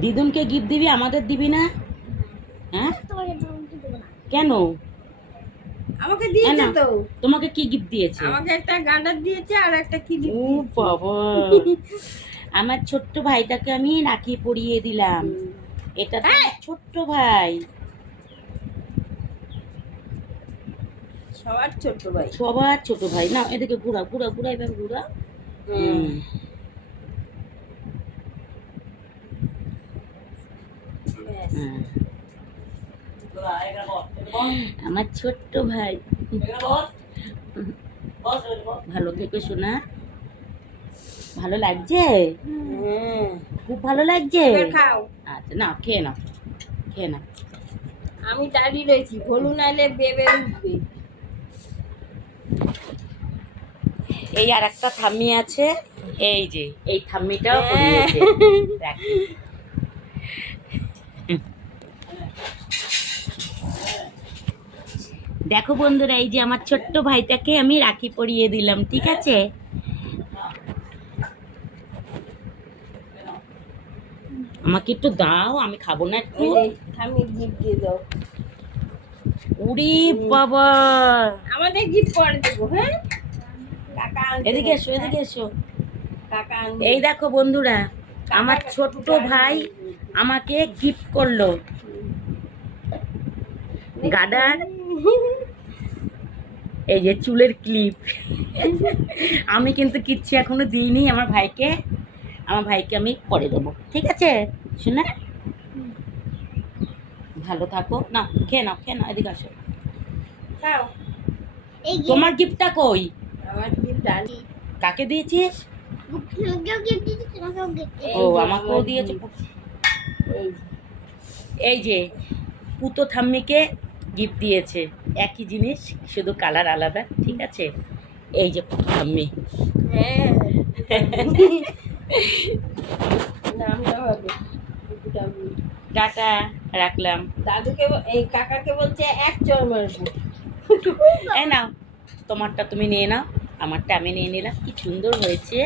দিদুনকে gift দিবি, আমাদের দিবি না? হ্যাঁ কেন? আমাকে দিয়েছে তো। তোমাকে কি গিফট দিয়েছে? আমাকে একটা গার্ডার দিয়েছে আর একটা কি ও বাবা, আমার ছোট্ট ভাইটাকে আমি রাখি পরিয়ে দিলাম। এটা তো আমার ছোট্ট ভাই, সবার ছোট ভাই। সবার ছোট ভাই। না এদিকে ঘুরা ঘুরা ঘুরা, এবার ঘুরা। আমার ছোট্ট ভাই, ভালো থেকে শোনা। ভালো লাগছে? খুব ভালো লাগছে। খাও। আচ্ছা না, খেয়ে নাও, খেয়ে নাও। আমি দাঁড়িয়ে রয়েছি, ভলু নাইলে বেবে উঠবে। এই আর একটা থাম্মি আছে, এই যে এই থাম্মিটাও পরিয়েছে। রাখি। দেখো বন্ধুরা, এই যে আমার ছোট্ট ভাইটাকে আমি রাখি পরিয়ে দিলাম, ঠিক আছে? আমাকে একটু দাও, আমি খাবো না একটু? আমি গিফট দিয়ে দাও। উড়ি বাবা, আমাদের গিফট পরে দেবো। হ্যাঁ কাকা, এদিকে এসো, এদিকে এসো। কাকা এই দেখো বন্ধুরা, আমার ছোট্ট ভাই আমাকে গিফট করলো গার্ডার, এই যে চুলের ক্লিপ। আমি কিন্তু কিচ্ছু এখনো দিইনি আমার ভাইকে। আমার ভাইকে আমি পরে দেবো, ঠিক আছে শোনা? ভালো থাকো। না খেয়ে নাও, খেয়ে নাও, এদিকে আসো। খাও। তোমার গিফটটা কই? আমার গিফট ডালি। কাকে দিয়েছিস? ও আমাকেও দিয়েছে। এই যে পুতো ঠাম্মিকে গিফট দিয়েছে, একই জিনিস শুধু কালার আলাদা, ঠিক আছে? এই যে পুতো ঠাম্মি। হ্যাঁ নামটা হবে। টাটা, রাখলাম। দাদুকে এই কাকাকে বলছে এক চড় মারবো। এই নাও, তোমারটা তুমি নিয়ে নাও, আমারটা আমি নিয়ে নিলাম। কি সুন্দর হয়েছে,